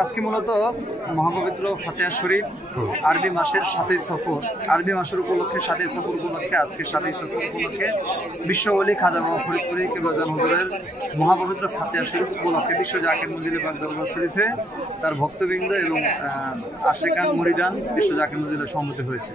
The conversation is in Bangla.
আজকে মূলত মহাপবিত্র ফাতেহা শরীফ আরবি মাসের 7ই সফর, আরবি মাসের উপলক্ষে 7ই সফর উপলক্ষে আজকে 7ই সফর উপলক্ষে বিশ্ব ওলি খাজা বাবা ফরিদপুরি কেবলাজান হুজুরের মহাপবিত্র ফাতেহা শরীফ উপলক্ষে বিশ্ব জাকির মঞ্জিল পাক দরবার শরীফে তার ভক্তবৃন্দ এবং আশেকান মুরিদান বিশ্ব জাকির মঞ্জিলের সম্মতি হয়েছে।